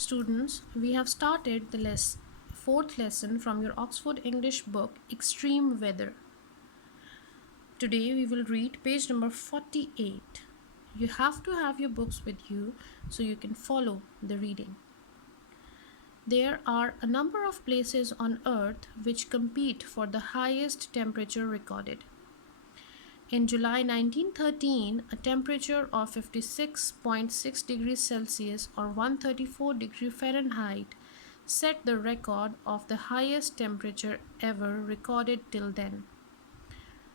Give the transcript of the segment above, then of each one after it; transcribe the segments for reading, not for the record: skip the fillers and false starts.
Students, we have started the fourth lesson from your Oxford English book, Extreme Weather. Today we will read page number 48. You have to have your books with you so you can follow the reading. There are a number of places on Earth which compete for the highest temperature recorded. In July 1913, a temperature of 56.6 degrees Celsius or 134 degrees Fahrenheit set the record of the highest temperature ever recorded till then.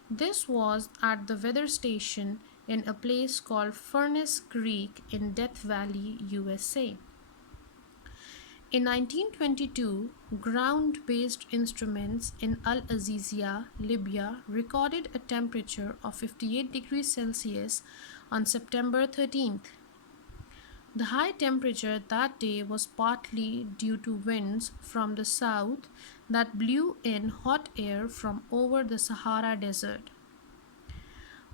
This was at the weather station in a place called Furnace Creek in Death Valley, USA. In 1922, ground-based instruments in Al Azizia, Libya, recorded a temperature of 58 degrees Celsius on September 13th. The high temperature that day was partly due to winds from the south that blew in hot air from over the Sahara Desert.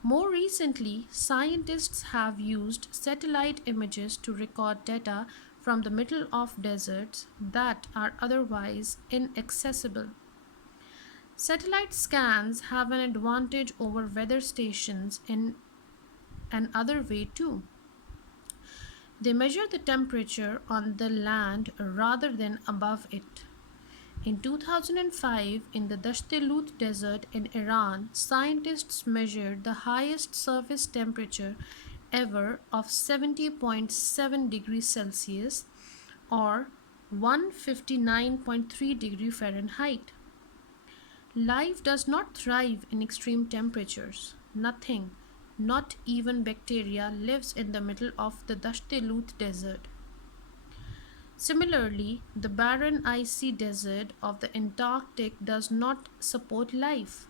More recently, scientists have used satellite images to record data from the middle of deserts that are otherwise inaccessible. Satellite scans have an advantage over weather stations in another way too. They measure the temperature on the land rather than above it. In 2005, in the Dasht-e-Lut Desert in Iran, scientists measured the highest surface temperature ever of 70.7 degrees Celsius or 159.3 degrees Fahrenheit. Life does not thrive in extreme temperatures. Nothing, not even bacteria, lives in the middle of the Dasht-e-Lut Desert. Similarly, the barren icy desert of the Antarctic does not support life.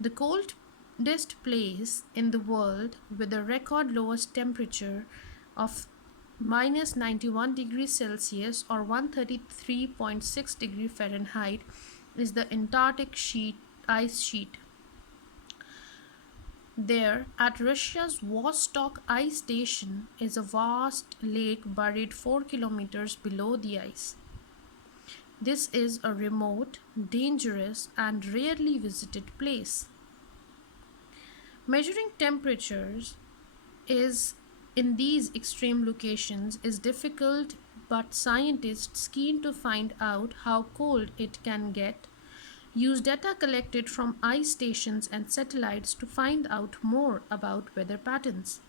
The coldest place in the world with the record lowest temperature of minus 91 degrees Celsius or 133.6 degrees Fahrenheit is the Antarctic ice sheet. There, at Russia's Vostok ice station, is a vast lake buried 4 kilometers below the ice. This is a remote, dangerous, and rarely visited place. Measuring temperatures in these extreme locations is difficult, but scientists keen to find out how cold it can get use data collected from ice stations and satellites to find out more about weather patterns.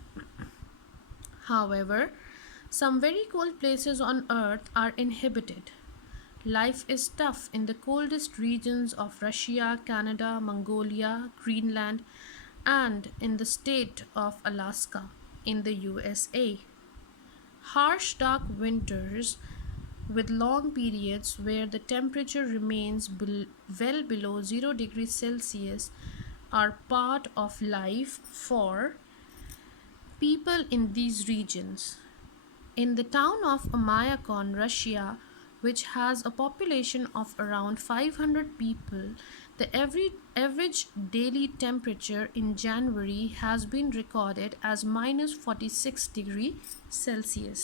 However, some very cold places on Earth are inhabited. Life is tough in the coldest regions of Russia, Canada, Mongolia, Greenland, and in the state of Alaska in the USA. Harsh, dark winters with long periods where the temperature remains well below 0 degrees Celsius are part of life for people in these regions. In the town of Oymyakon, Russia, which has a population of around 500 people, the average daily temperature in January has been recorded as minus 46 degrees Celsius.